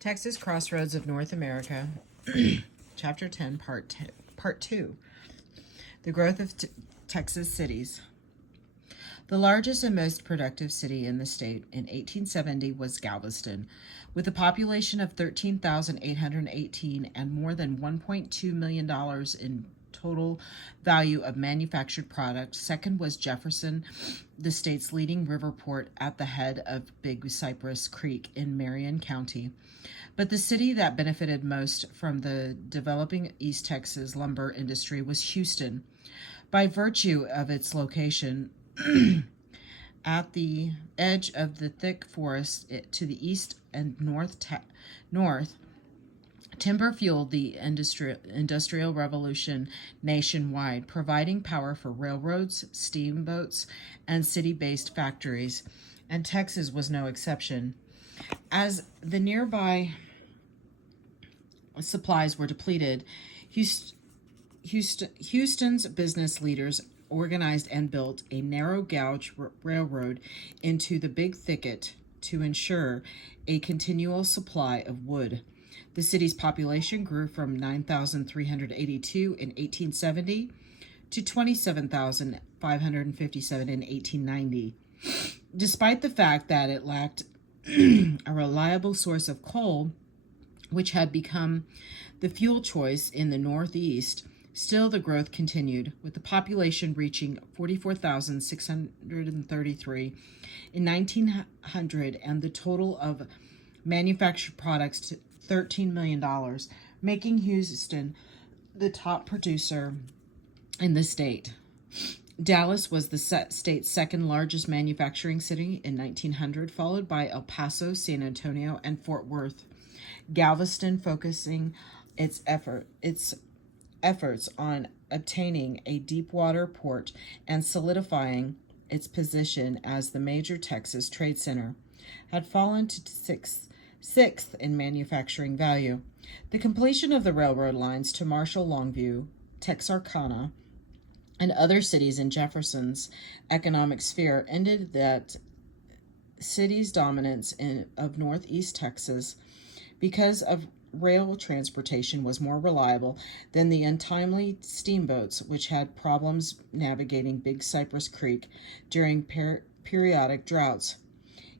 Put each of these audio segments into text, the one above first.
Texas Crossroads of North America, Chapter 10, Part 2. The Growth of Texas Cities. The largest and most productive city in the state in 1870 was Galveston, with a population of 13,818 and more than $1.2 million in total value of manufactured product. Second was Jefferson, the state's leading river port at the head of Big Cypress Creek in Marion County. But the city that benefited most from the developing East Texas lumber industry was Houston. By virtue of its location at the edge of the thick forest to the east and north, timber fueled the industrial revolution nationwide, providing power for railroads, steamboats, and city-based factories, and Texas was no exception. As the nearby supplies were depleted, Houston's business leaders organized and built a narrow gauge railroad into the Big Thicket to ensure a continual supply of wood. The city's population grew from 9,382 in 1870 to 27,557 in 1890. Despite the fact that it lacked a reliable source of coal, which had become the fuel choice in the Northeast, still the growth continued, with the population reaching 44,633 in 1900 and the total of manufactured products to $13 million, making Houston the top producer in the state. Dallas was the state's second largest manufacturing city in 1900, followed by El Paso, San Antonio, and Fort Worth. Galveston focusing its efforts on obtaining a deep water port and solidifying its position as the major Texas trade center, had fallen to sixth in manufacturing value. The completion of the railroad lines to Marshall, Longview, Texarkana, and other cities in Jefferson's economic sphere ended that city's dominance of northeast Texas, because of rail transportation was more reliable than the untimely steamboats, which had problems navigating Big Cypress Creek during periodic droughts.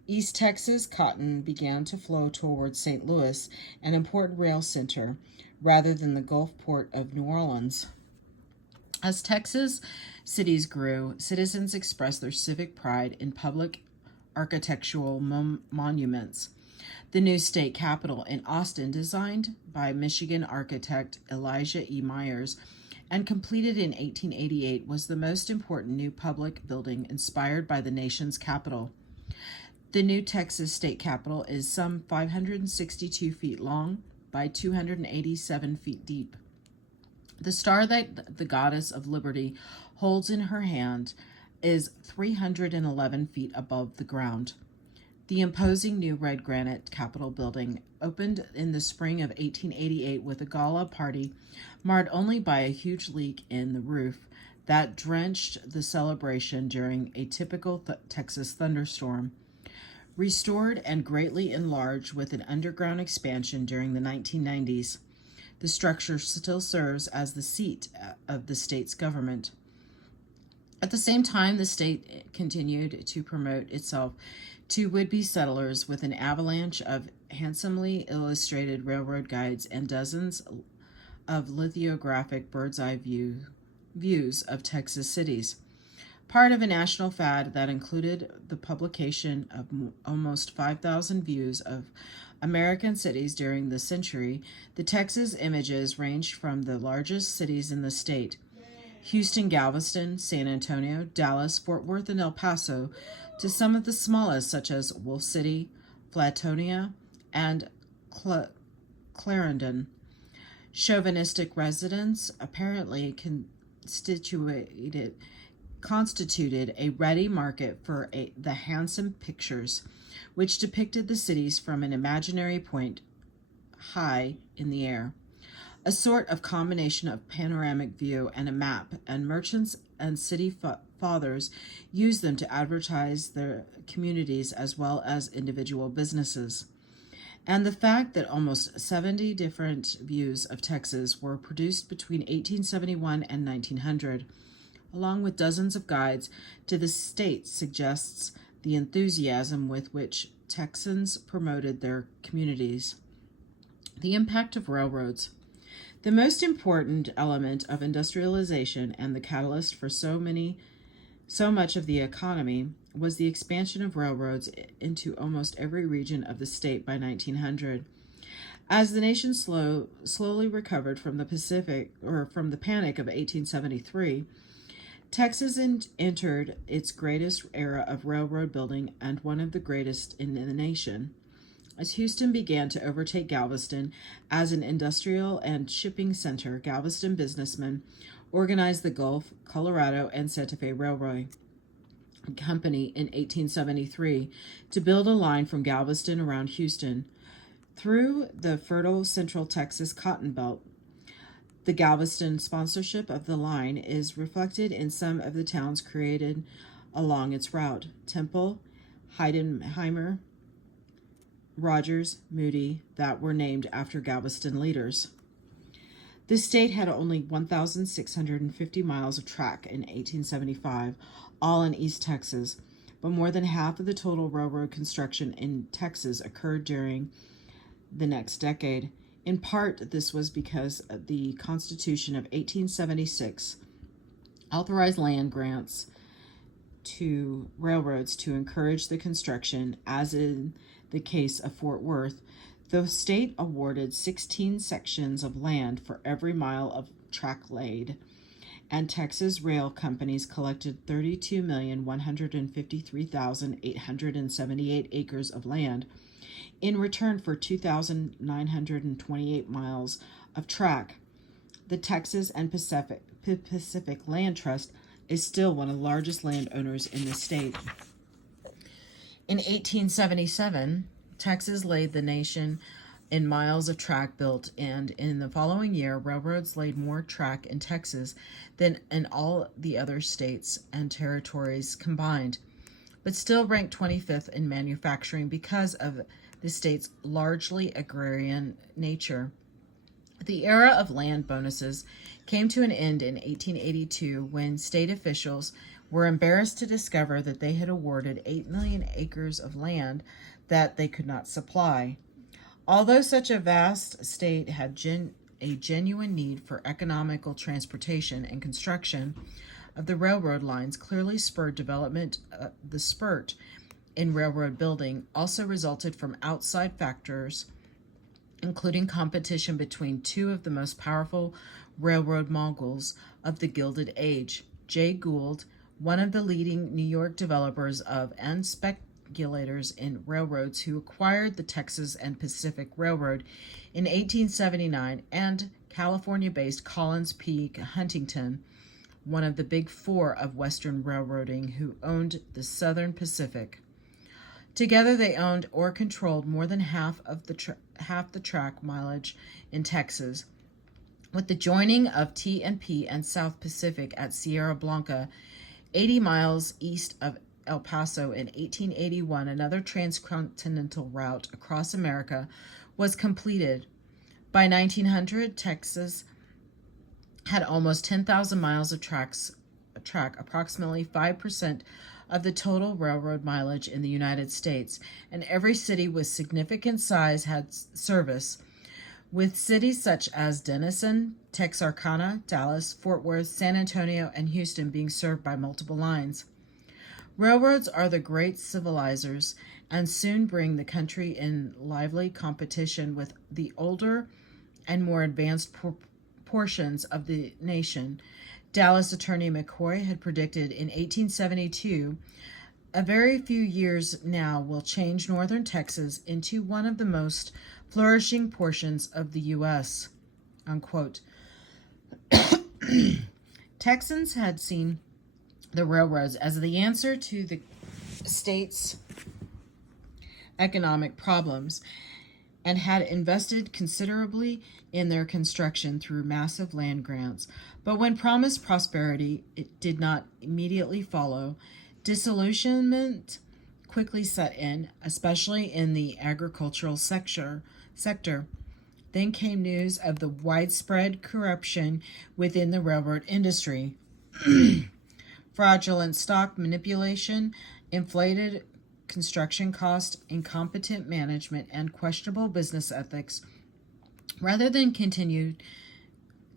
East Texas cotton began to flow towards St. Louis, an important rail center, rather than the Gulf port of New Orleans. As Texas cities grew, citizens expressed their civic pride in public architectural monuments. The new state capitol in Austin, designed by Michigan architect Elijah E. Myers and completed in 1888, was the most important new public building inspired by the nation's capital. The new Texas state capitol is some 562 feet long by 287 feet deep. The star that the goddess of liberty holds in her hand is 311 feet above the ground. The imposing new red granite Capitol building opened in the spring of 1888 with a gala party marred only by a huge leak in the roof that drenched the celebration during a typical Texas thunderstorm. Restored and greatly enlarged with an underground expansion during the 1990s, the structure still serves as the seat of the state's government. At the same time, the state continued to promote itself to would-be settlers with an avalanche of handsomely illustrated railroad guides and dozens of lithographic bird's-eye views of Texas cities. Part of a national fad that included the publication of almost 5,000 views of American cities during the century, the Texas images ranged from the largest cities in the state, Houston, Galveston, San Antonio, Dallas, Fort Worth, and El Paso, to some of the smallest, such as Wolf City, Flatonia, and Clarendon. Chauvinistic residents apparently constituted a ready market for the handsome pictures, which depicted the cities from an imaginary point high in the air. A sort of combination of panoramic view and a map, and merchants and city fathers used them to advertise their communities as well as individual businesses. And the fact that almost 70 different views of Texas were produced between 1871 and 1900, along with dozens of guides to the state, suggests the enthusiasm with which Texans promoted their communities. The impact of railroads. The most important element of industrialization and the catalyst for so much of the economy was the expansion of railroads into almost every region of the state by 1900. As the nation slowly recovered from the panic of 1873, Texas entered its greatest era of railroad building and one of the greatest in the nation. As Houston began to overtake Galveston as an industrial and shipping center, Galveston businessmen organized the Gulf, Colorado, and Santa Fe Railroad Company in 1873 to build a line from Galveston around Houston through the fertile Central Texas cotton belt. The Galveston sponsorship of the line is reflected in some of the towns created along its route: Temple, Heidenheimer, Rogers, Moody, that were named after Galveston leaders. The state had only 1,650 miles of track in 1875, all in East Texas, but more than half of the total railroad construction in Texas occurred during the next decade. In part, this was because the Constitution of 1876 authorized land grants to railroads to encourage the construction, as in the case of Fort Worth. The state awarded 16 sections of land for every mile of track laid, and Texas rail companies collected 32,153,878 acres of land in return for 2,928 miles of track. The Texas and Pacific Land Trust is still one of the largest landowners in the state. In 1877, Texas laid the nation in miles of track built, and in the following year, railroads laid more track in Texas than in all the other states and territories combined, but still ranked 25th in manufacturing because of the state's largely agrarian nature. The era of land bonuses came to an end in 1882 when state officials were embarrassed to discover that they had awarded 8 million acres of land that they could not supply. Although such a vast state had a genuine need for economical transportation, and construction of the railroad lines clearly spurred development. The spurt in railroad building also resulted from outside factors, including competition between two of the most powerful railroad moguls of the Gilded Age: Jay Gould, one of the leading New York developers and speculators in railroads, who acquired the Texas and Pacific Railroad in 1879, and California-based Collins P. Huntington, one of the Big Four of Western railroading, who owned the Southern Pacific. Together, they owned or controlled more than half the track mileage in Texas. With the joining of T&P and South Pacific at Sierra Blanca, 80 miles east of El Paso in 1881, another transcontinental route across America was completed. By 1900, Texas had almost 10,000 miles of track, approximately 5% of the total railroad mileage in the United States, and every city with significant size had service, with cities such as Denison, Texarkana, Dallas, Fort Worth, San Antonio, and Houston being served by multiple lines. Railroads are the great civilizers and soon bring the country in lively competition with the older and more advanced portions of the nation. Dallas attorney McCoy had predicted in 1872, a very few years now will change northern Texas into one of the most flourishing portions of the U.S., unquote. Texans had seen the railroads as the answer to the state's economic problems and had invested considerably in their construction through massive land grants. But when promised prosperity, it did not immediately follow. Disillusionment quickly set in, especially in the agricultural sector. Then came news of the widespread corruption within the railroad industry. Fraudulent stock manipulation, inflated construction costs, incompetent management, and questionable business ethics. Rather than continue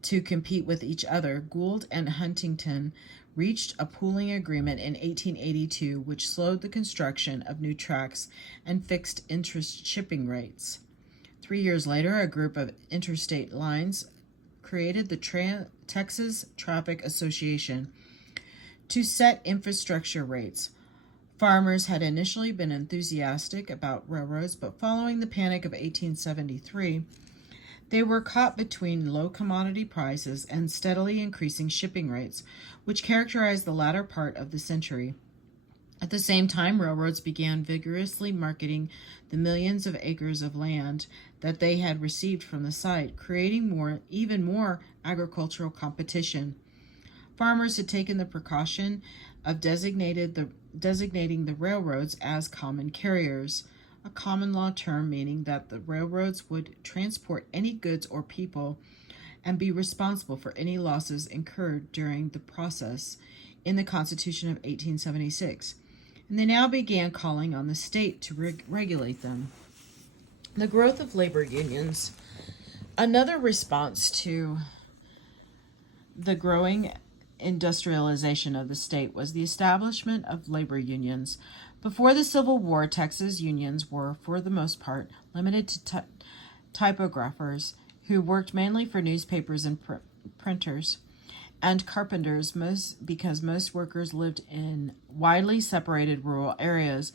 to compete with each other, Gould and Huntington reached a pooling agreement in 1882, which slowed the construction of new tracks and fixed interest shipping rates. 3 years later, a group of interstate lines created the Texas Traffic Association to set infrastructure rates. Farmers had initially been enthusiastic about railroads, but following the Panic of 1873, they were caught between low commodity prices and steadily increasing shipping rates, which characterized the latter part of the century. At the same time, railroads began vigorously marketing the millions of acres of land that they had received from the site, creating even more agricultural competition. Farmers had taken the precaution of designating the railroads as common carriers, a common law term meaning that the railroads would transport any goods or people and be responsible for any losses incurred during the process in the Constitution of 1876. And they now began calling on the state to regulate them. The growth of labor unions. Another response to the growing industrialization of the state was the establishment of labor unions. Before the Civil War, Texas unions were, for the most part, limited to typographers who worked mainly for newspapers and printers, and carpenters, because most workers lived in widely separated rural areas,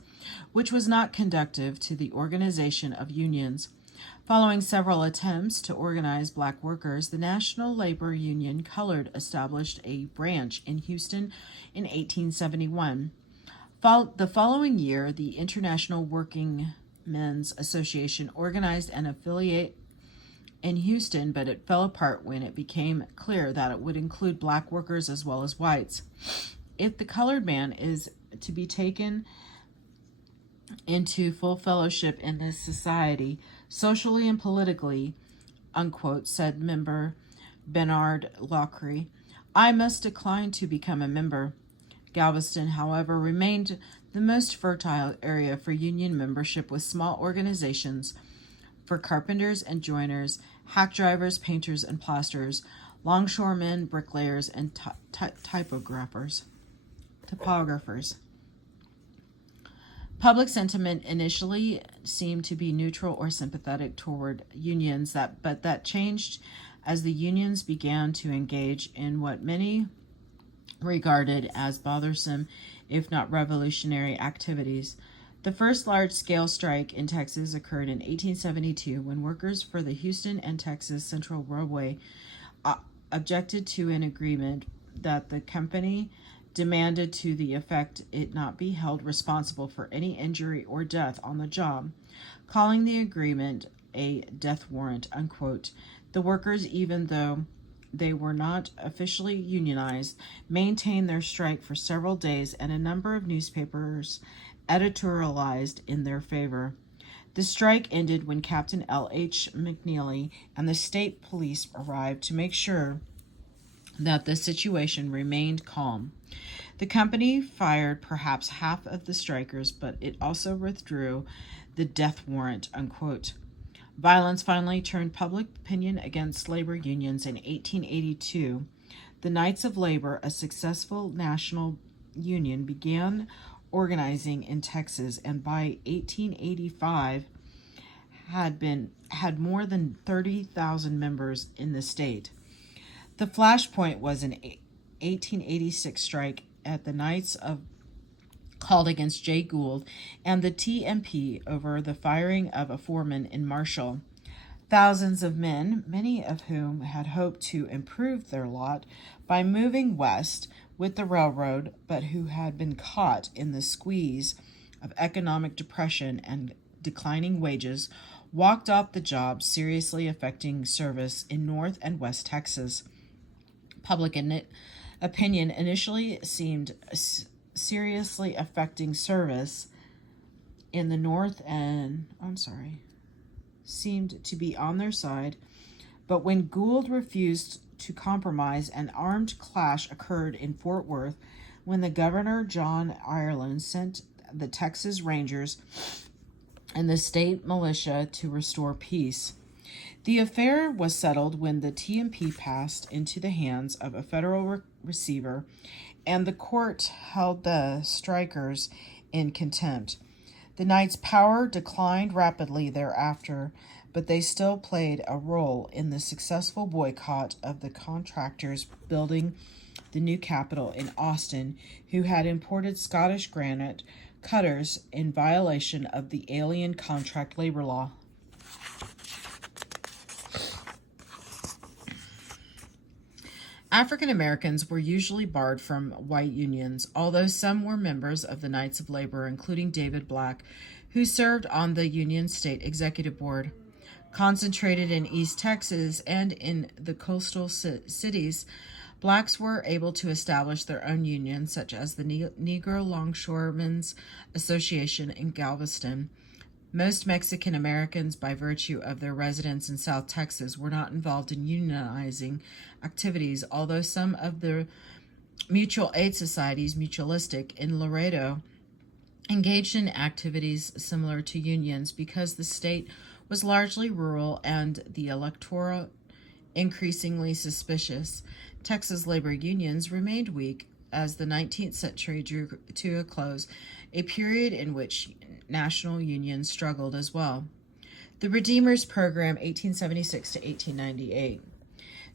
which was not conducive to the organization of unions. Following several attempts to organize black workers, the National Labor Union Colored established a branch in Houston in 1871. The following year, the International Working Men's Association organized an affiliate in Houston, but it fell apart when it became clear that it would include black workers as well as whites. If the colored man is to be taken into full fellowship in this society, socially and politically, unquote, said member Bernard Lockery, I must decline to become a member. Galveston, however, remained the most fertile area for union membership, with small organizations for carpenters and joiners, hack drivers, painters and plasterers, longshoremen, bricklayers, and typographers. Public sentiment initially seemed to be neutral or sympathetic toward unions, but that changed as the unions began to engage in what many regarded as bothersome, if not revolutionary, activities. The first large-scale strike in Texas occurred in 1872 when workers for the Houston and Texas Central Railway objected to an agreement that the company demanded, to the effect it not be held responsible for any injury or death on the job, calling the agreement a death warrant, unquote. The workers, even though they were not officially unionized, maintained their strike for several days, and a number of newspapers editorialized in their favor. The strike ended when Captain L.H. McNeely and the state police arrived to make sure that the situation remained calm. The company fired perhaps half of the strikers, but it also withdrew the death warrant, unquote. Violence finally turned public opinion against labor unions in 1882. The Knights of Labor, a successful national union, began organizing in Texas, and by 1885 had more than 30,000 members in the state. The flashpoint was an 1886 strike at the Knights of called against Jay Gould and the TMP over the firing of a foreman in Marshall. Thousands of men, many of whom had hoped to improve their lot by moving west with the railroad, but who had been caught in the squeeze of economic depression and declining wages, walked off the job, seriously affecting service in North and West Texas. Public opinion initially seemed seriously affecting service in the North seemed to be on their side, but when Gould refused to compromise, an armed clash occurred in Fort Worth when the governor, John Ireland, sent the Texas Rangers and the state militia to restore peace. The affair was settled when the TMP passed into the hands of a federal receiver, and the court held the strikers in contempt. The Knights' power declined rapidly thereafter, but they still played a role in the successful boycott of the contractors building the new capital in Austin, who had imported Scottish granite cutters in violation of the alien contract labor law. African Americans were usually barred from white unions, although some were members of the Knights of Labor, including David Black, who served on the Union State Executive Board. Concentrated in East Texas and in the coastal cities, blacks were able to establish their own unions, such as the Negro Longshoremen's Association in Galveston. Most Mexican Americans, by virtue of their residence in South Texas, were not involved in unionizing activities, although some of the mutual aid societies, mutualistic, in Laredo, engaged in activities similar to unions because the state was largely rural and the electorate increasingly suspicious. Texas labor unions remained weak as the 19th century drew to a close, a period in which national unions struggled as well. The Redeemers Program, 1876 to 1898.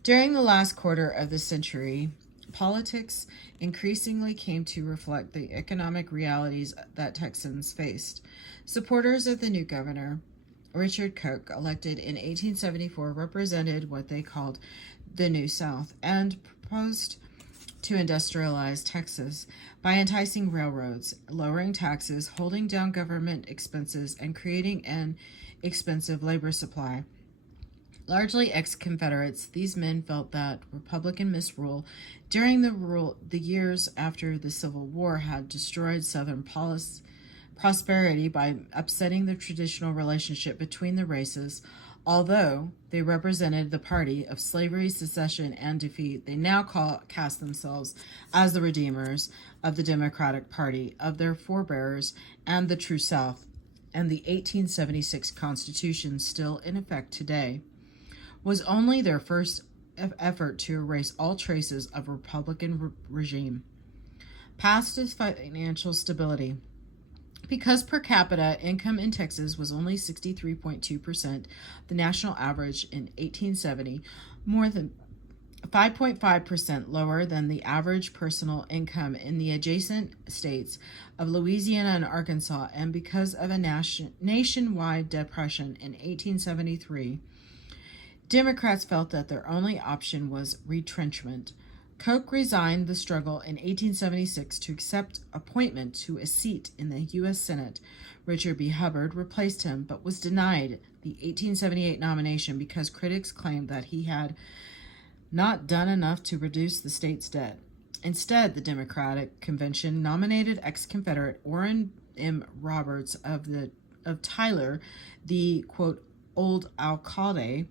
During the last quarter of the century, politics increasingly came to reflect the economic realities that Texans faced. Supporters of the new governor, Richard Coke, elected in 1874, represented what they called the New South and proposed to industrialize Texas by enticing railroads, lowering taxes, holding down government expenses, and creating an expensive labor supply. Largely ex-Confederates, these men felt that Republican misrule during the years after the Civil War had destroyed Southern prosperity by upsetting the traditional relationship between the races. Although they represented the party of slavery, secession, and defeat, they now cast themselves as the redeemers of the Democratic Party, of their forebears, and the true South. And the 1876 Constitution, still in effect today, was only their first effort to erase all traces of Republican regime. Past is financial stability. Because per capita income in Texas was only 63.2%, the national average in 1870, more than 5.5% lower than the average personal income in the adjacent states of Louisiana and Arkansas, and because of a nationwide depression in 1873, Democrats felt that their only option was retrenchment. Coke resigned the struggle in 1876 to accept appointment to a seat in the U.S. Senate. Richard B. Hubbard replaced him, but was denied the 1878 nomination because critics claimed that he had not done enough to reduce the state's debt. Instead, the Democratic Convention nominated ex-Confederate Orrin M. Roberts of Tyler, the, quote, old alcalde,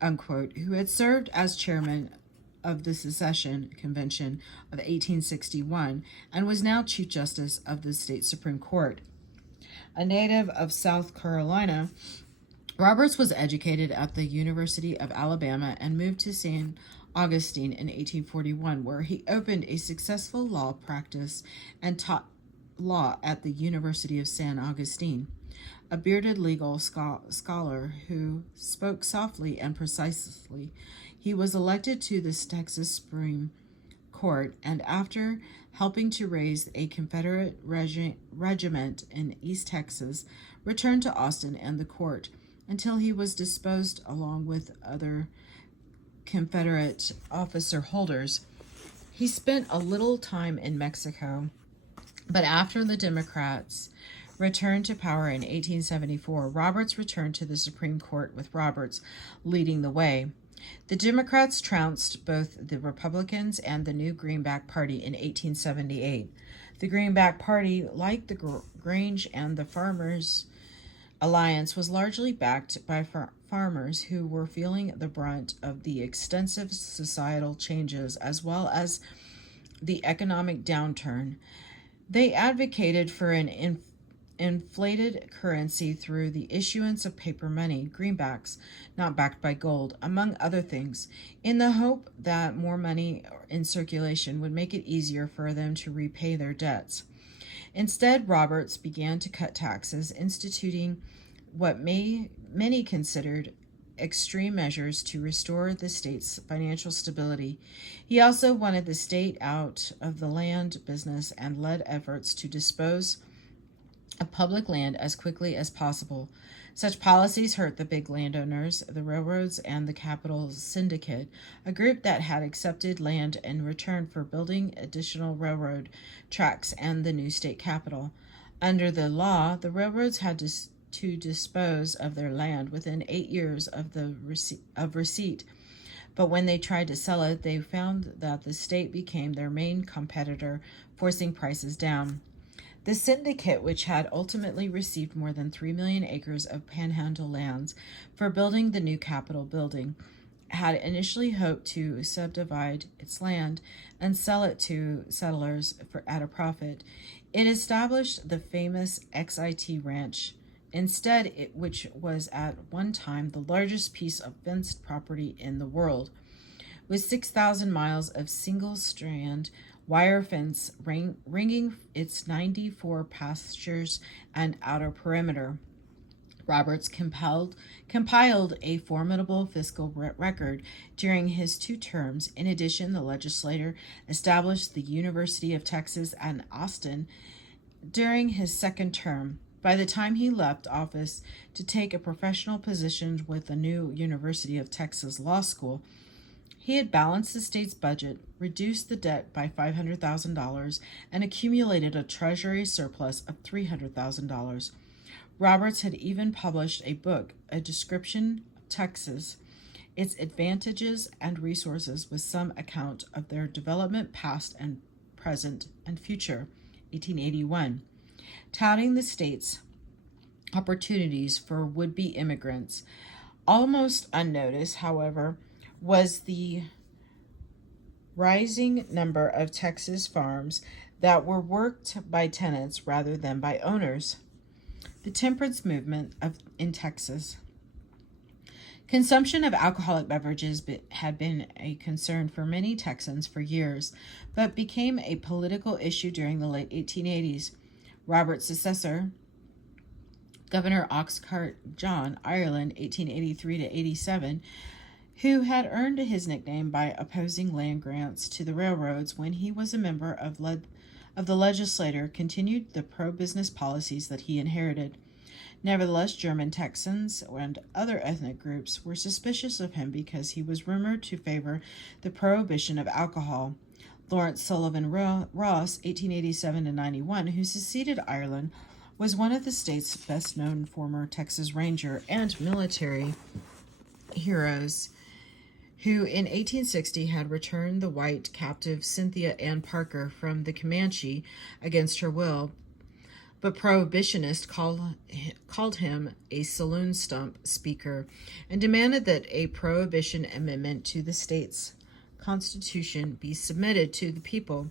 unquote, who had served as chairman of the Secession Convention of 1861 and was now Chief Justice of the state Supreme Court. A native of South Carolina, Roberts was educated at the University of Alabama and moved to San Augustine in 1841, where he opened a successful law practice and taught law at the University of San Augustine. A bearded legal scholar who spoke softly and precisely, he was elected to the Texas Supreme Court, and after helping to raise a Confederate regiment in East Texas, returned to Austin and the court until he was disposed along with other Confederate officer holders. He spent a little time in Mexico, but after the Democrats returned to power in 1874, Roberts returned to the Supreme Court, with Roberts leading the way. The Democrats trounced both the Republicans and the new Greenback Party in 1878. The Greenback Party, like the Grange and the Farmers Alliance, was largely backed by farmers who were feeling the brunt of the extensive societal changes as well as the economic downturn. They advocated for an inflated currency through the issuance of paper money, greenbacks, not backed by gold, among other things, in the hope that more money in circulation would make it easier for them to repay their debts. Instead, Roberts began to cut taxes, instituting what many considered extreme measures to restore the state's financial stability. He also wanted the state out of the land business and led efforts to dispose of public land as quickly as possible. Such policies hurt the big landowners, the railroads, and the capital syndicate, a group that had accepted land in return for building additional railroad tracks and the new state capital. Under the law, the railroads had to dispose of their land within 8 years of receipt. But when they tried to sell it, they found that the state became their main competitor, forcing prices down. The syndicate, which had ultimately received more than 3 million acres of panhandle lands for building the new Capitol building, had initially hoped to subdivide its land and sell it to settlers at a profit. It established the famous XIT Ranch instead, which was at one time the largest piece of fenced property in the world, with 6,000 miles of single-strand wire fence ringing its 94 pastures and outer perimeter. Roberts compiled a formidable fiscal record during his 2 terms. In addition, the legislature established the University of Texas at Austin during his 2nd term. By the time he left office to take a professional position with the new University of Texas Law School, he had balanced the state's budget, reduced the debt by $500,000, and accumulated a treasury surplus of $300,000. Roberts had even published a book, A Description of Texas, its advantages and resources, with some account of their development past and present and future, 1881. Touting the state's opportunities for would-be immigrants. Almost unnoticed, however, was the rising number of Texas farms that were worked by tenants rather than by owners. The temperance movement in Texas. Consumption of alcoholic beverages had been a concern for many Texans for years, but became a political issue during the late 1880s. Robert's successor, Governor Oxcart John Ireland, 1883 to 87, who had earned his nickname by opposing land grants to the railroads when he was a member of the legislature, continued the pro-business policies that he inherited. Nevertheless, German Texans and other ethnic groups were suspicious of him because he was rumored to favor the prohibition of alcohol. Lawrence Sullivan Ross, 1887 to 91, who succeeded Ireland, was one of the state's best-known former Texas Ranger and military heroes, who in 1860 had returned the white captive Cynthia Ann Parker from the Comanche against her will, but prohibitionists called him a saloon stump speaker and demanded that a prohibition amendment to the state's Constitution be submitted to the people.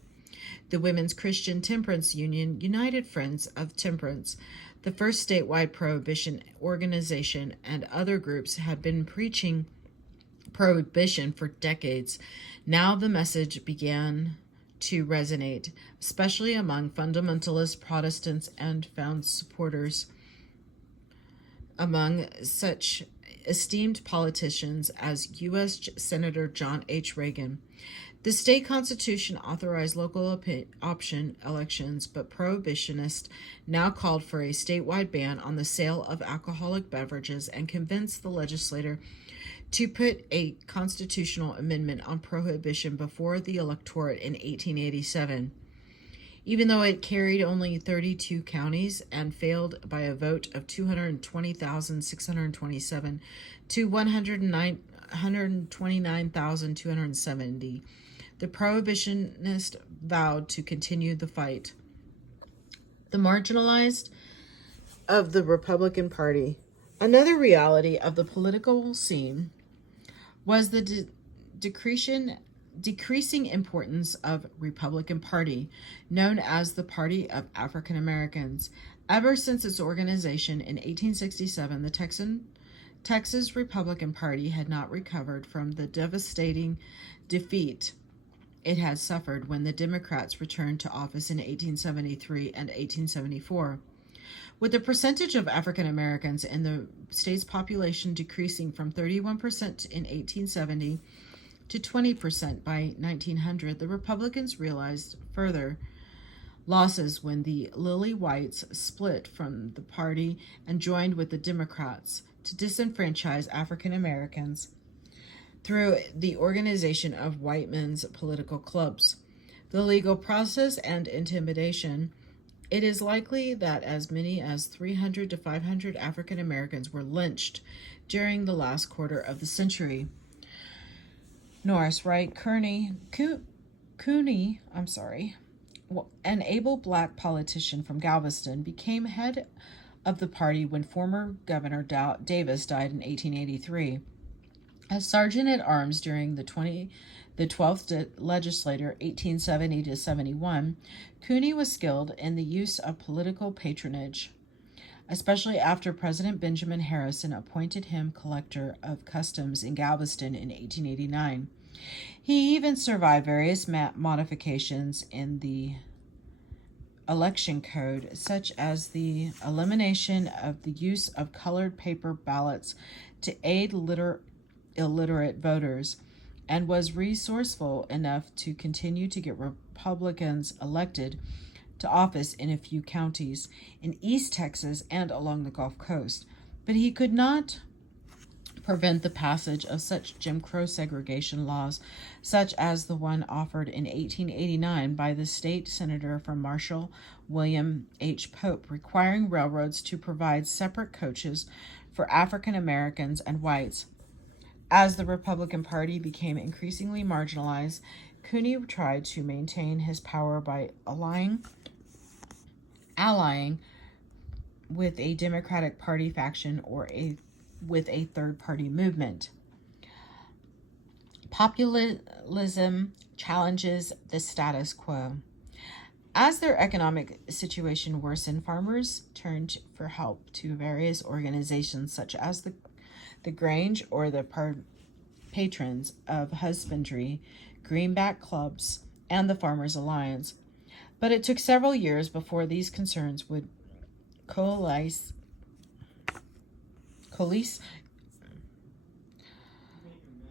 The Women's Christian Temperance Union, United Friends of Temperance, the first statewide prohibition organization, and other groups had been preaching prohibition for decades. Now the message began to resonate, especially among fundamentalist Protestants and found supporters among such esteemed politicians as U.S. Senator John H. Reagan. The state constitution authorized local option elections, but prohibitionists now called for a statewide ban on the sale of alcoholic beverages and convinced the legislature to put a constitutional amendment on prohibition before the electorate in 1887. Even though it carried only 32 counties and failed by a vote of 220,627 to 129,270, the prohibitionists vowed to continue the fight. the marginalized of the Republican Party. Another reality of the political scene was the decreasing importance of Republican Party, known as the Party of African Americans. Ever since its organization in 1867, the Texas Republican Party had not recovered from the devastating defeat it had suffered when the Democrats returned to office in 1873 and 1874. With the percentage of African Americans in the state's population decreasing from 31% in 1870 to 20% by 1900, the Republicans realized further losses when the Lily Whites split from the party and joined with the Democrats to disenfranchise African Americans through the organization of white men's political clubs, the legal process, and intimidation. It is likely that as many as 300 to 500 African Americans were lynched during the last quarter of the century. Norris Wright Cooney, an able black politician from Galveston, became head of the party when former Governor Davis died in 1883. As sergeant at arms during the 12th legislature, 1870 to 71, Cooney was skilled in the use of political patronage, especially after President Benjamin Harrison appointed him collector of customs in Galveston in 1889. He even survived various modifications in the election code, such as the elimination of the use of colored paper ballots to aid illiterate voters, and was resourceful enough to continue to get Republicans elected to office in a few counties in East Texas and along the Gulf Coast. But he could not prevent the passage of such Jim Crow segregation laws, such as the one offered in 1889 by the state senator from Marshall, William H. Pope, requiring railroads to provide separate coaches for African Americans and whites. As the Republican Party became increasingly marginalized, Cooney tried to maintain his power by allying with a Democratic Party faction or with a third-party movement. Populism challenges the status quo. As their economic situation worsened, farmers turned for help to various organizations such as the Grange or the Patrons of Husbandry, Greenback Clubs, and the Farmers Alliance. But it took several years before these concerns would coalesce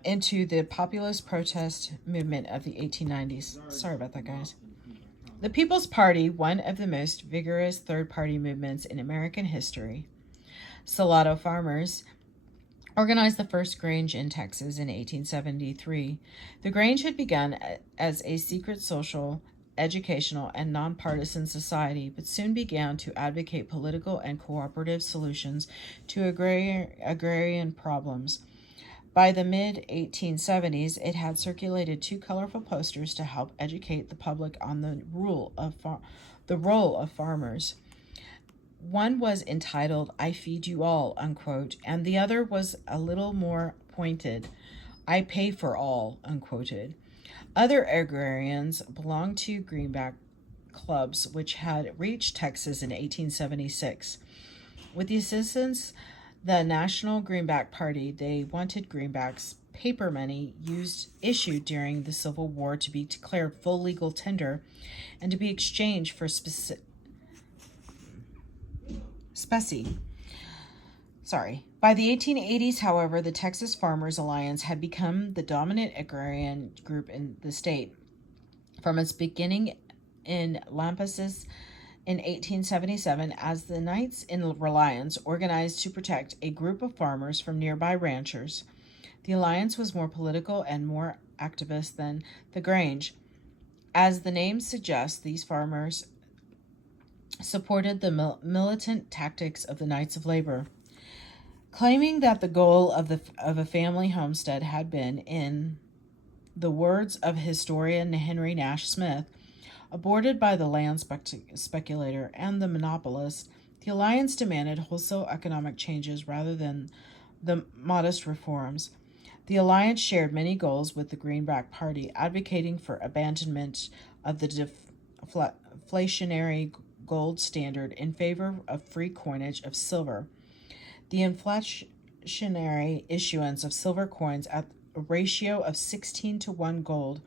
into the populist protest movement of the 1890s. Sorry about that, guys. The People's Party, one of the most vigorous third-party movements in American history. Salado farmers organized the first Grange in Texas in 1873. The Grange had begun as a secret social, educational, and nonpartisan society, but soon began to advocate political and cooperative solutions to agrarian problems. By the mid-1870s, it had circulated 2 colorful posters to help educate the public on the role of farmers. One was entitled, "I Feed You All," unquote, and the other was a little more pointed, "I Pay for All," unquoted. Other agrarians belonged to Greenback clubs, which had reached Texas in 1876. With the assistance the National Greenback Party, they wanted greenbacks, paper money issued during the Civil War, to be declared full legal tender and to be exchanged for specie. By the 1880s, however, the Texas Farmers Alliance had become the dominant agrarian group in the state. From its beginning in Lampasas in 1877, as the Knights in Reliance organized to protect a group of farmers from nearby ranchers, the alliance was more political and more activist than the Grange. As the name suggests, these farmers supported the militant tactics of the Knights of Labor, claiming that the goal of a family homestead had been, in the words of historian Henry Nash Smith, Aborted by the land speculator and the monopolist, the alliance demanded wholesale economic changes rather than the modest reforms. The alliance shared many goals with the Greenback Party, advocating for abandonment of the deflationary gold standard in favor of free coinage of silver. The inflationary issuance of silver coins at a ratio of 16 to 1 gold,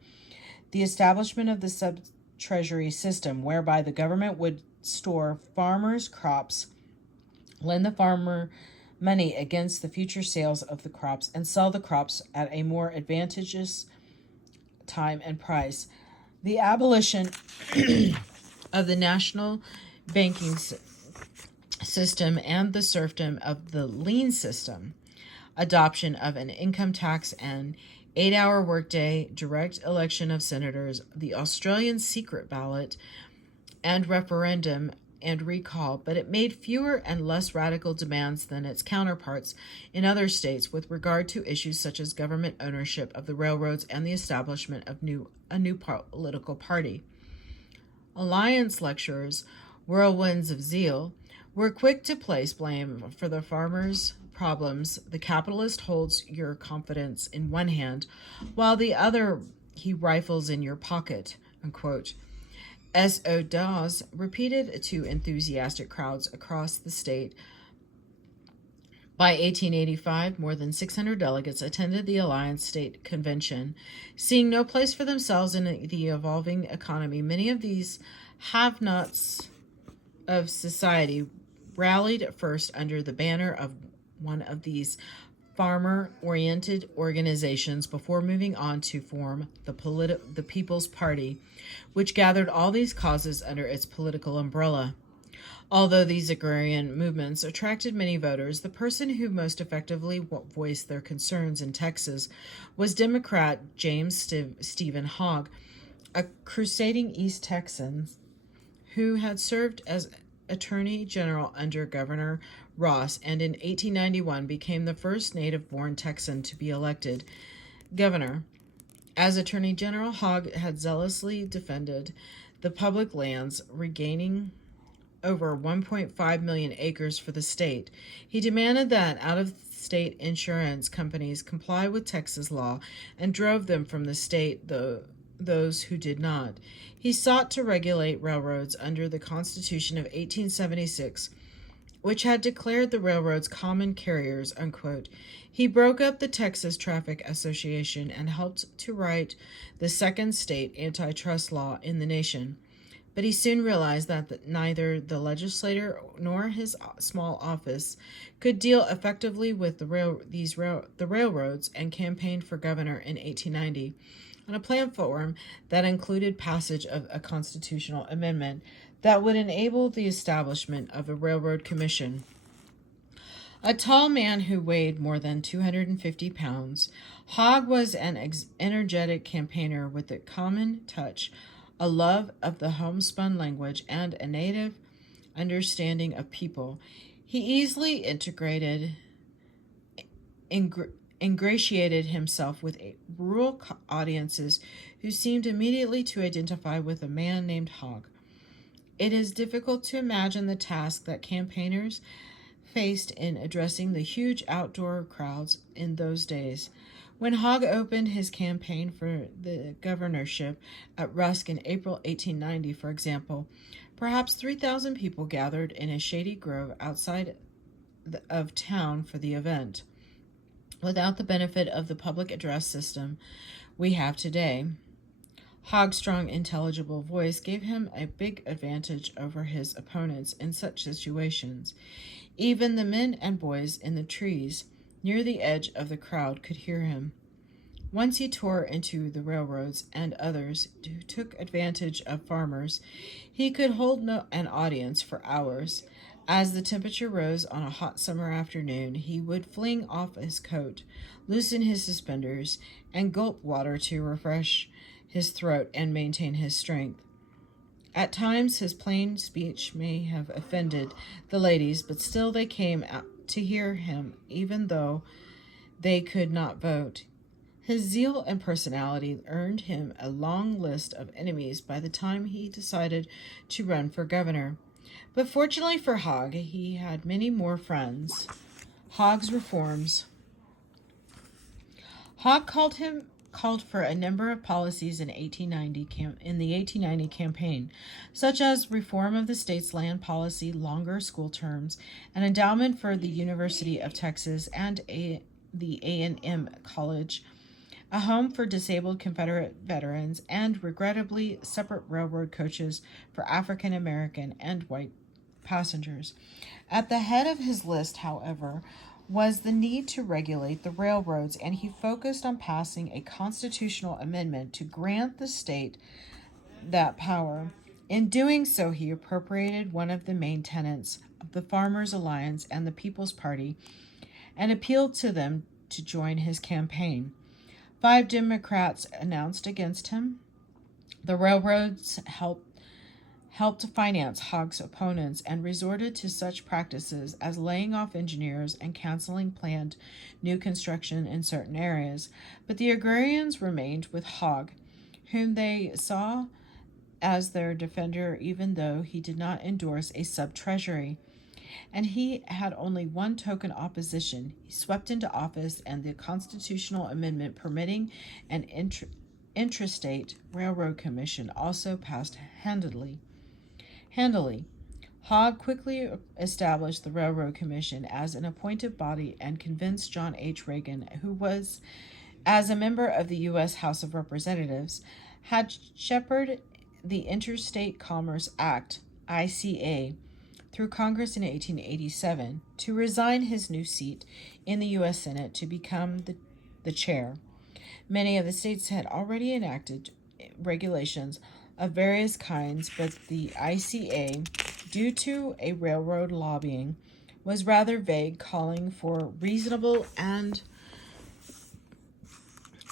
the establishment of the sub-treasury system whereby the government would store farmers' crops, lend the farmer money against the future sales of the crops, and sell the crops at a more advantageous time and price. The abolition of the national banking system and the serfdom of the lien system, adoption of an income tax and 8-hour workday, direct election of senators, the Australian secret ballot, and referendum and recall, but it made fewer and less radical demands than its counterparts in other states with regard to issues such as government ownership of the railroads and the establishment of a new political party. Alliance lecturers, whirlwinds of zeal, were quick to place blame for the farmers' problems. The capitalist holds your confidence in one hand, while the other he rifles in your pocket, unquote. S.O. Dawes repeated to enthusiastic crowds across the state. By 1885, more than 600 delegates attended the Alliance State Convention. Seeing no place for themselves in the evolving economy, many of these have-nots of society rallied at first under the banner of one of these farmer-oriented organizations before moving on to form the People's Party, which gathered all these causes under its political umbrella. Although these agrarian movements attracted many voters, the person who most effectively voiced their concerns in Texas was Democrat James Stephen Hogg, a crusading East Texan who had served as Attorney General under Governor Ross, and in 1891 became the first native-born Texan to be elected governor. As Attorney General, Hogg had zealously defended the public lands, regaining over 1.5 million acres for the state. He demanded that out-of-state insurance companies comply with Texas law and drove them from the state, those who did not. He sought to regulate railroads under the Constitution of 1876, which had declared the railroads common carriers, unquote. He broke up the Texas Traffic Association and helped to write the second state antitrust law in the nation. But he soon realized that neither the legislature nor his small office could deal effectively with the railroads, and campaigned for governor in 1890 on a platform that included passage of a constitutional amendment that would enable the establishment of a railroad commission. A tall man who weighed more than 250 pounds, Hogg was an energetic campaigner with a common touch, a love of the homespun language, and a native understanding of people. He easily ingratiated himself with rural audiences who seemed immediately to identify with a man named Hogg. It is difficult to imagine the task that campaigners faced in addressing the huge outdoor crowds in those days. When Hogg opened his campaign for the governorship at Rusk in April 1890, for example, perhaps 3,000 people gathered in a shady grove outside of town for the event. Without the benefit of the public address system we have today, Hogg's strong, intelligible voice gave him a big advantage over his opponents in such situations. Even the men and boys in the trees near the edge of the crowd could hear him. Once he tore into the railroads and others who took advantage of farmers. He could hold an audience for hours. As the temperature rose on a hot summer afternoon, he would fling off his coat, loosen his suspenders, and gulp water to refresh his throat and maintain his strength. At times his plain speech may have offended the ladies, but still they came out to hear him, even though they could not vote. His zeal and personality earned him a long list of enemies by the time he decided to run for governor. But fortunately for Hogg, he had many more friends. Hogg's reforms. Hogg called for a number of policies in the 1890 campaign, such as reform of the state's land policy, longer school terms, an endowment for the University of Texas and the A&M College, a home for disabled Confederate veterans, and regrettably separate railroad coaches for African American and white passengers. At the head of his list, however, was the need to regulate the railroads, and he focused on passing a constitutional amendment to grant the state that power. In doing so, he appropriated one of the main tenets of the Farmers Alliance and the People's Party and appealed to them to join his campaign. 5 Democrats announced against him. The railroads helped to finance Hogg's opponents and resorted to such practices as laying off engineers and canceling planned new construction in certain areas. But the agrarians remained with Hogg, whom they saw as their defender, even though he did not endorse a sub-treasury. And he had only one token opposition. He swept into office, and the constitutional amendment permitting an intrastate railroad commission also passed handily. Hogg quickly established the Railroad Commission as an appointed body and convinced John H. Reagan, who was, as a member of the U.S. House of Representatives, had shepherded the Interstate Commerce Act, ICA, through Congress in 1887, to resign his new seat in the U.S. Senate to become the chair. Many of the states had already enacted regulations of various kinds, but the ICA, due to a railroad lobbying, was rather vague, calling for reasonable and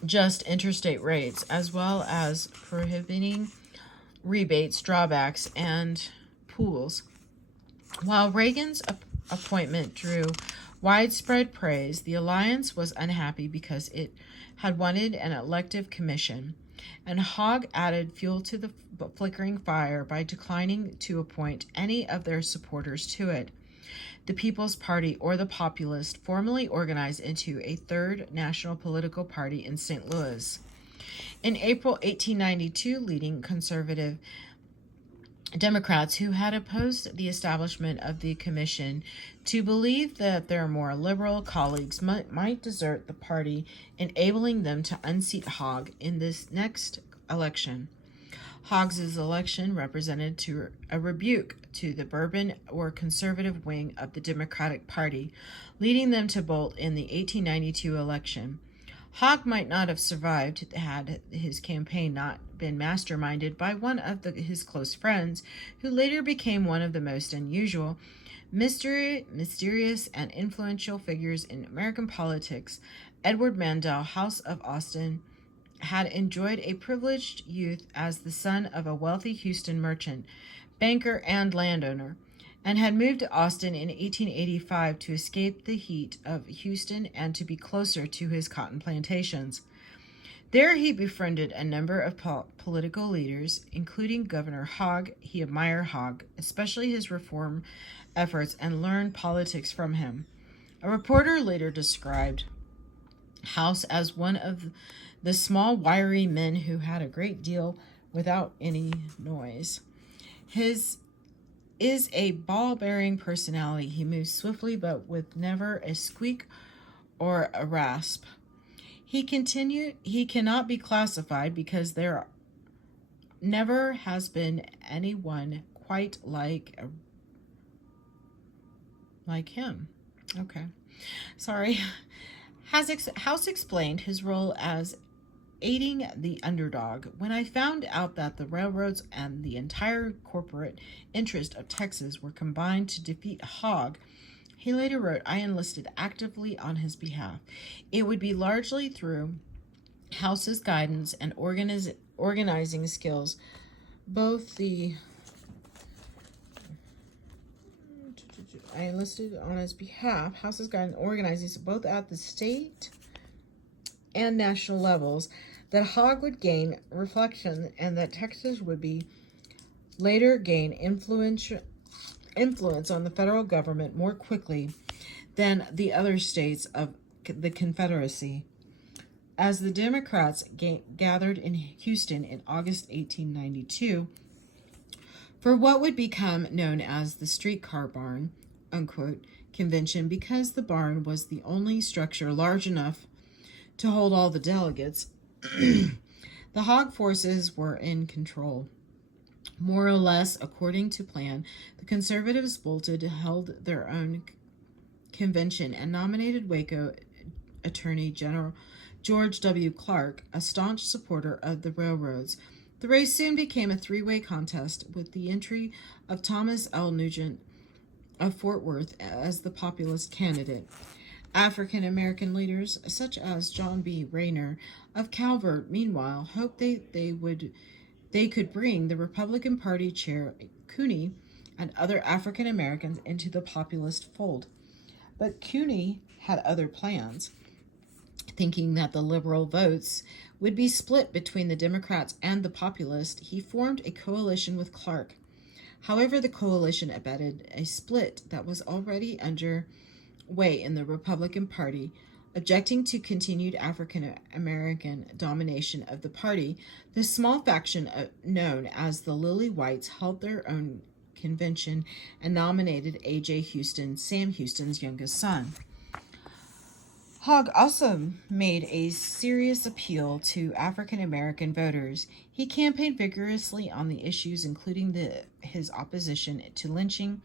just interstate rates, as well as prohibiting rebates, drawbacks, and pools. While Reagan's appointment drew widespread praise, the alliance was unhappy because it had wanted an elective commission, and Hogg added fuel to the flickering fire by declining to appoint any of their supporters to it. The People's Party, or the Populist, formally organized into a third national political party in St. Louis. In April 1892, leading conservative Democrats who had opposed the establishment of the commission to believe that their more liberal colleagues might desert the party, enabling them to unseat Hogg in this next election. Hogg's election represented a rebuke to the Bourbon or conservative wing of the Democratic Party, leading them to bolt in the 1892 election. Hogg might not have survived had his campaign not been masterminded by one of his close friends, who later became one of the most unusual, mysterious, and influential figures in American politics. Edward Mandel, House of Austin, had enjoyed a privileged youth as the son of a wealthy Houston merchant, banker, and landowner, and had moved to Austin in 1885 to escape the heat of Houston and to be closer to his cotton plantations. There he befriended a number of political leaders, including Governor Hogg. He admired Hogg, especially his reform efforts, and learned politics from him. A reporter later described House as one of the small, wiry men who had a great deal without any noise. His is a ball-bearing personality. He moves swiftly, but with never a squeak or a rasp. He cannot be classified because there never has been anyone quite like him. Okay. Sorry. House explained his role as aiding the underdog. When I found out that the railroads and the entire corporate interest of Texas were combined to defeat Hogg, he later wrote, I enlisted actively on his behalf. It would be largely through House's guidance and organizing skills, I enlisted on his behalf, House's guidance and organizing both at the state and national levels, that Hogg would gain reflection and that Texas would be later gain influence on the federal government more quickly than the other states of the Confederacy. As the Democrats gathered in Houston in August 1892 for what would become known as the streetcar barn, unquote, convention, because the barn was the only structure large enough to hold all the delegates, the Hogg forces were in control. More or less according to plan, the conservatives held their own convention and nominated Waco Attorney General George W. Clark, a staunch supporter of the railroads. The race soon became a three-way contest with the entry of Thomas L. Nugent of Fort Worth as the populist candidate. African American leaders such as John B. Rayner of Calvert, meanwhile, hoped they could bring the Republican Party chair Cooney and other African Americans into the populist fold. But Cooney had other plans. Thinking that the liberal votes would be split between the Democrats and the populists, he formed a coalition with Clark. However, the coalition abetted a split that was already underway in the Republican Party. Objecting to continued African American domination of the party, the small faction known as the Lily Whites held their own convention and nominated A.J. Houston, Sam Houston's youngest son. Hogg also made a serious appeal to African American voters. He campaigned vigorously on the issues including his opposition to lynching,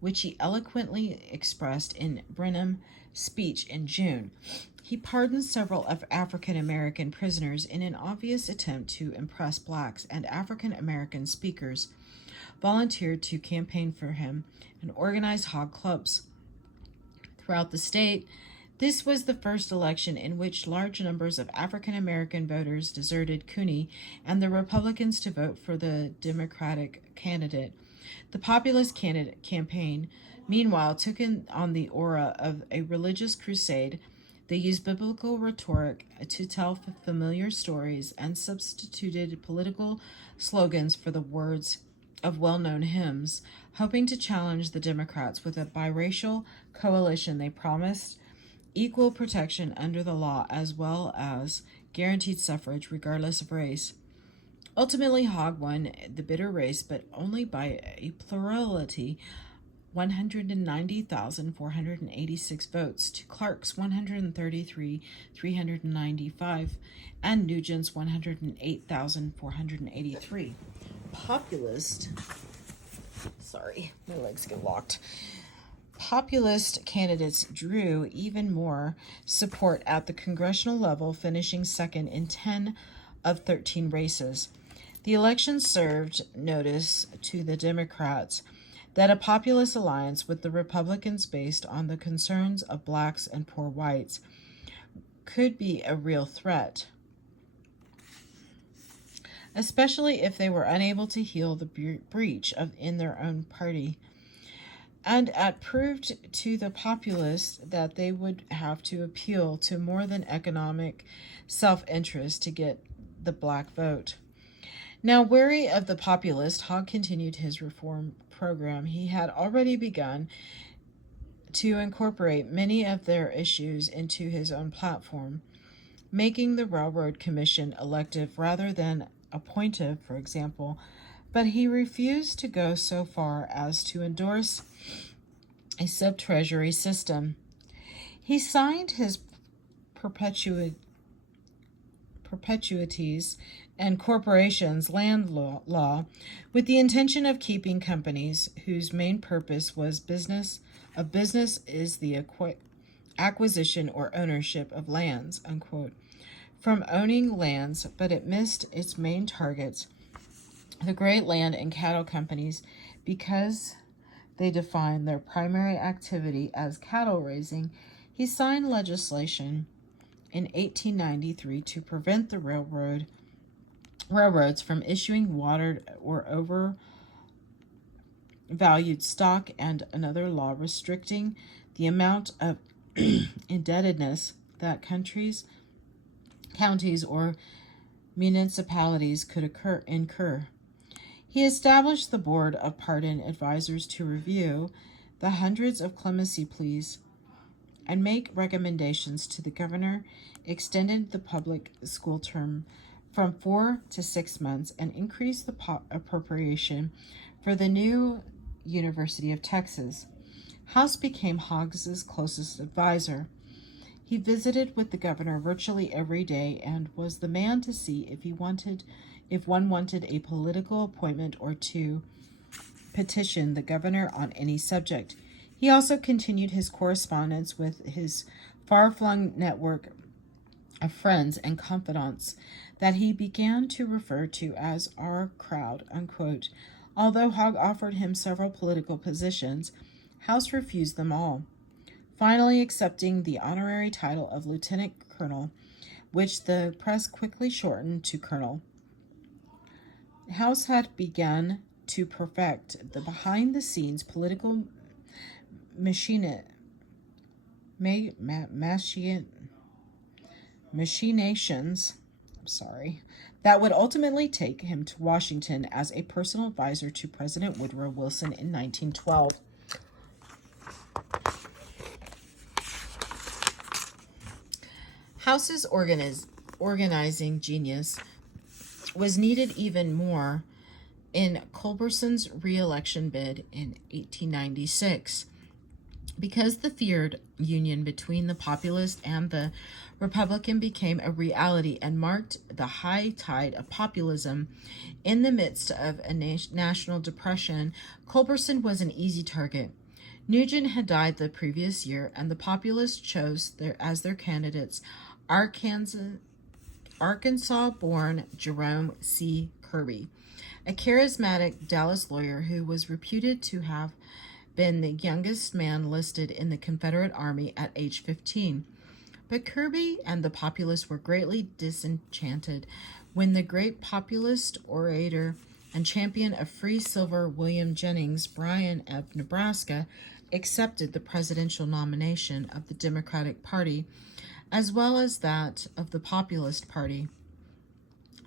which he eloquently expressed in Brenham's speech in June. He pardoned several of African American prisoners in an obvious attempt to impress blacks, and African American speakers volunteered to campaign for him and organized Hogg clubs throughout the state. This was the first election in which large numbers of African American voters deserted Cooney and the Republicans to vote for the Democratic candidate. The populist campaign, meanwhile, took on the aura of a religious crusade. They used biblical rhetoric to tell familiar stories and substituted political slogans for the words of well-known hymns. Hoping to challenge the Democrats with a biracial coalition, they promised equal protection under the law as well as guaranteed suffrage regardless of race. Ultimately, Hogg won the bitter race, but only by a plurality, 190,486 votes to Clark's 133,395 and Nugent's 108,483. My legs get locked. Populist candidates drew even more support at the congressional level, finishing second in 10 of 13 races. The election served notice to the Democrats that a populist alliance with the Republicans based on the concerns of blacks and poor whites could be a real threat, especially if they were unable to heal the breach in their own party. And it proved to the populists that they would have to appeal to more than economic self-interest to get the black vote. Now, wary of the populists, Hogg continued his reform program. He had already begun to incorporate many of their issues into his own platform, making the Railroad Commission elective rather than appointive, for example, but he refused to go so far as to endorse a sub-treasury system. He signed his perpetuities and corporations land law with the intention of keeping companies whose main purpose was business is the acquisition or ownership of lands, unquote, from owning lands, but it missed its main targets, the great land and cattle companies, because they defined their primary activity as cattle raising. He signed legislation in 1893 to prevent the railroads from issuing watered or overvalued stock, and another law restricting the amount of indebtedness that countries counties or municipalities could incur. He established the Board of Pardon Advisors to review the hundreds of clemency pleas and make recommendations to the governor, extended the public school term from 4 to 6 months, and increased the appropriation for the new University of Texas. House became Hoggs's closest advisor. He visited with the governor virtually every day and was the man to see if one wanted a political appointment or to petition the governor on any subject. He also continued his correspondence with his far-flung network of friends and confidants that he began to refer to as our crowd, unquote. Although Hogg offered him several political positions, House refused them all, finally accepting the honorary title of lieutenant colonel, which the press quickly shortened to colonel. House had begun to perfect the behind-the-scenes political machinations that would ultimately take him to Washington as a personal advisor to President Woodrow Wilson in 1912. House's organizing genius was needed even more in Culbertson's re-election bid in 1896. Because the feared union between the populist and the Republican became a reality and marked the high tide of populism in the midst of a national depression, Culbertson was an easy target. Nugent had died the previous year, and the populists chose as their candidates Arkansas-born Jerome C. Kirby, a charismatic Dallas lawyer who was reputed to have been the youngest man listed in the Confederate Army at age 15. But Kirby and the populists were greatly disenchanted when the great populist orator and champion of free silver William Jennings Bryan of Nebraska accepted the presidential nomination of the Democratic Party as well as that of the Populist Party.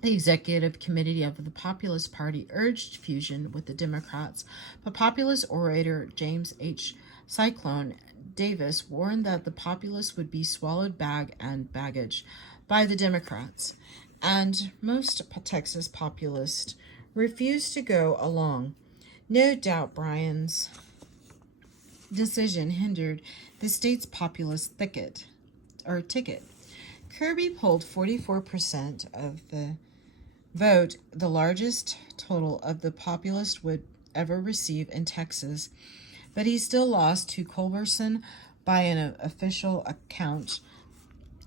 The executive committee of the Populist Party urged fusion with the Democrats, but populist orator James H. Cyclone Davis warned that the populists would be swallowed bag and baggage by the Democrats, and most Texas populists refused to go along. No doubt Bryan's decision hindered the state's populist ticket. Kirby polled 44% of the vote, the largest total of the populist would ever receive in Texas, but he still lost to Culbertson by an official account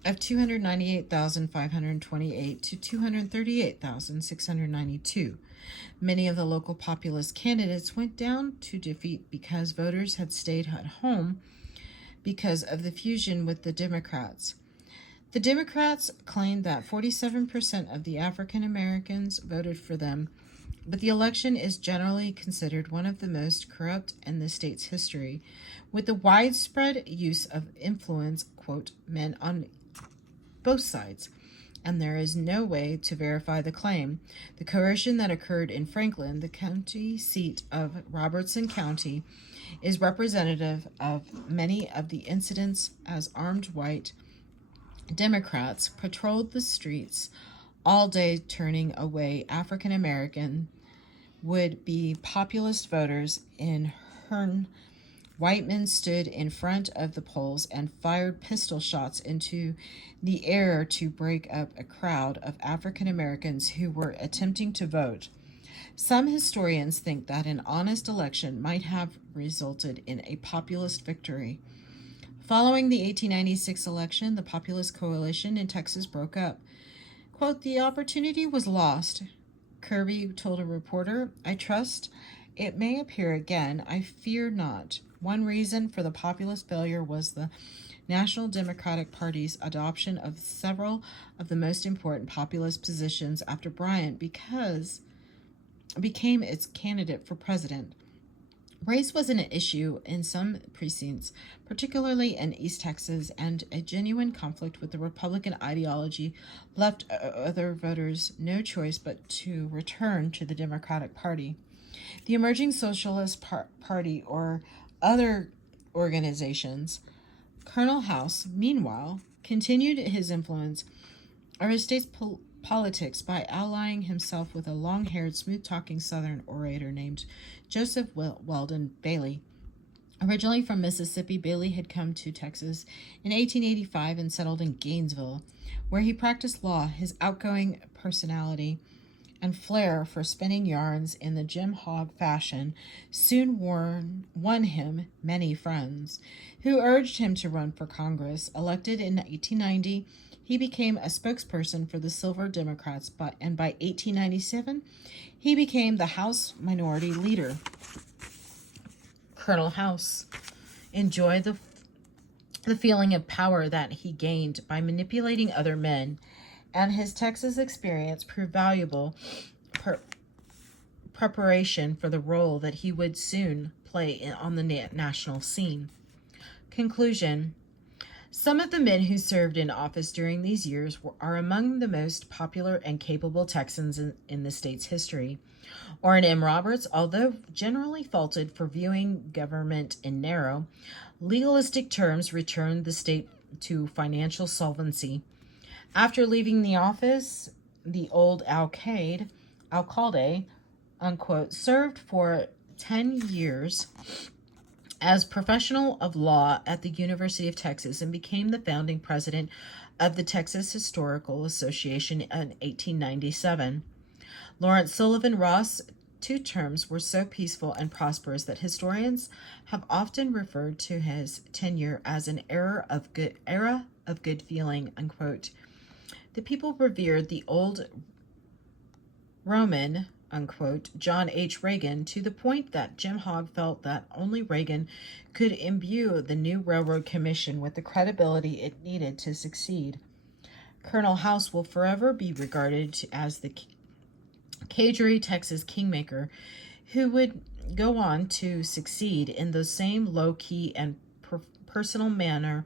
of 298,528 to 238,692. Many of the local populist candidates went down to defeat because voters had stayed at home because of the fusion with the Democrats. The Democrats claimed that 47% of the African Americans voted for them, but the election is generally considered one of the most corrupt in the state's history, with the widespread use of influence, quote, men on both sides, and there is no way to verify the claim. The coercion that occurred in Franklin, the county seat of Robertson County, is representative of many of the incidents as armed white Democrats patrolled the streets all day, turning away African American would-be populist voters in Hearne. White men stood in front of the polls and fired pistol shots into the air to break up a crowd of African Americans who were attempting to vote. Some historians think that an honest election might have resulted in a populist victory. Following the 1896 election, the populist coalition in Texas broke up. Quote, "The opportunity was lost," Kirby told a reporter. "I trust it may appear again. I fear not." One reason for the populist failure was the National Democratic Party's adoption of several of the most important populist positions after Bryan became its candidate for president. Race was an issue in some precincts, particularly in East Texas, and a genuine conflict with the Republican ideology left other voters no choice but to return to the Democratic Party. The emerging Socialist Party or other organizations, Colonel House, meanwhile, continued his influence over state's politics by allying himself with a long-haired, smooth-talking Southern orator named Joseph Weldon Bailey. Originally from Mississippi, Bailey had come to Texas in 1885 and settled in Gainesville, where he practiced law. His outgoing personality and flair for spinning yarns in the Jim Hogg fashion soon won him many friends, who urged him to run for Congress. Elected in 1890, he became a spokesperson for the Silver Democrats, and by 1897, he became the House Minority Leader. Colonel House enjoyed the feeling of power that he gained by manipulating other men, and his Texas experience proved valuable preparation for the role that he would soon play on the national scene. Conclusion. Some of the men who served in office during these years are among the most popular and capable Texans in the state's history. Orrin M. Roberts, although generally faulted for viewing government in narrow, legalistic terms, returned the state to financial solvency. After leaving the office, the old alcalde, unquote, served for 10 years as professional of law at the University of Texas and became the founding president of the Texas Historical Association in 1897. Lawrence Sullivan Ross' 2 terms were so peaceful and prosperous that historians have often referred to his tenure as an era of good feeling, unquote. The people revered the old Roman, unquote, John H. Reagan, to the point that Jim Hogg felt that only Reagan could imbue the new Railroad Commission with the credibility it needed to succeed. Colonel House will forever be regarded as the Cajun Texas kingmaker who would go on to succeed in the same low-key and personal manner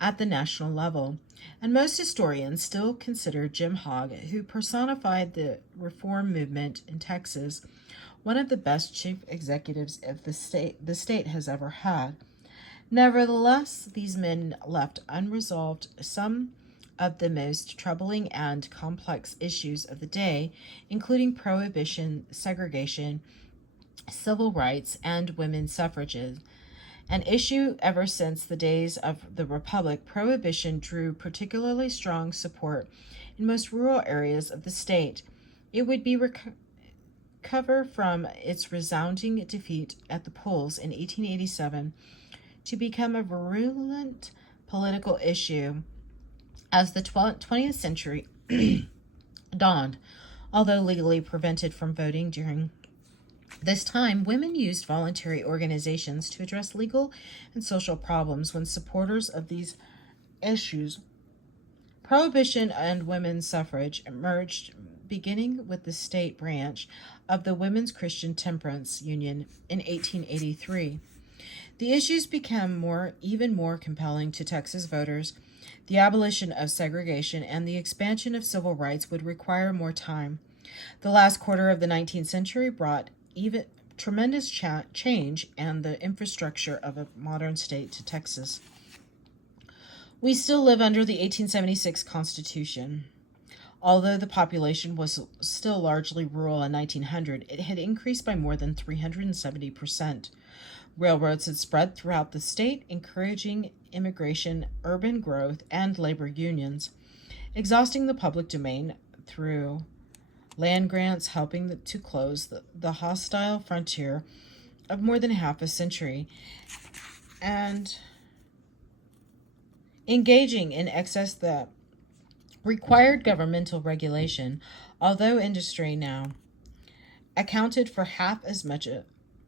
at the national level. And most historians still consider Jim Hogg, who personified the reform movement in Texas, one of the best chief executives of the state has ever had. Nevertheless, these men left unresolved some of the most troubling and complex issues of the day, including prohibition, segregation, civil rights, and women's suffrages. An issue ever since the days of the Republic, prohibition drew particularly strong support in most rural areas of the state. It would be recover from its resounding defeat at the polls in 1887 to become a virulent political issue as the 20th century dawned. Although legally prevented from voting during this time, women used voluntary organizations to address legal and social problems when supporters of these issues. Prohibition and women's suffrage emerged beginning with the state branch of the Women's Christian Temperance Union in 1883. The issues became even more compelling to Texas voters. The abolition of segregation and the expansion of civil rights would require more time. The last quarter of the 19th century brought even tremendous change and the infrastructure of a modern state to Texas. We still live under the 1876 Constitution. Although the population was still largely rural in 1900, it had increased by more than 370%. Railroads had spread throughout the state, encouraging immigration, urban growth, and labor unions, exhausting the public domain through land grants, helping to close the hostile frontier of more than half a century, and engaging in excess that required governmental regulation, although industry now accounted for half as much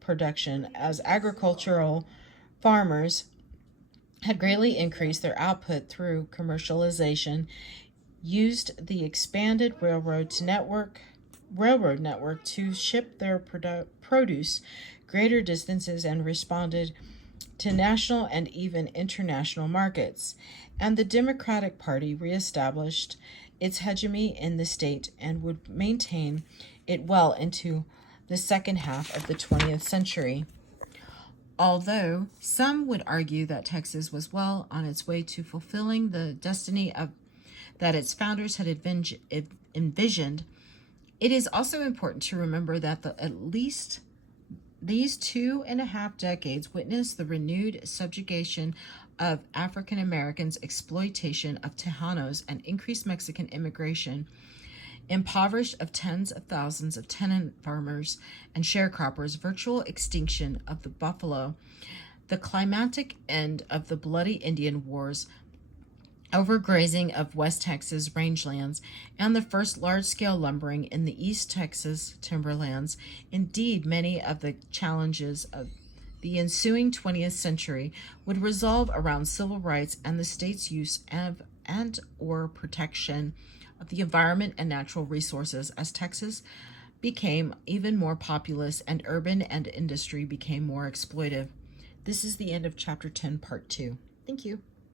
production as agricultural farmers had greatly increased their output through commercialization, used the expanded railroad network railroad network to ship their produce greater distances and responded to national and even international markets. And the Democratic Party reestablished its hegemony in the state and would maintain it well into the second half of the 20th century. Although some would argue that Texas was well on its way to fulfilling the destiny of that its founders had envisioned, it is also important to remember that at least these 2.5 decades witnessed the renewed subjugation of African Americans, exploitation of Tejanos, and increased Mexican immigration, impoverished of tens of thousands of tenant farmers and sharecroppers, virtual extinction of the buffalo, the climatic end of the bloody Indian Wars, overgrazing of West Texas rangelands, and the first large-scale lumbering in the East Texas timberlands. Indeed, many of the challenges of the ensuing 20th century would revolve around civil rights and the state's use of and/or protection of the environment and natural resources as Texas became even more populous and urban and industry became more exploitive. This is the end of Chapter 10, Part 2. Thank you.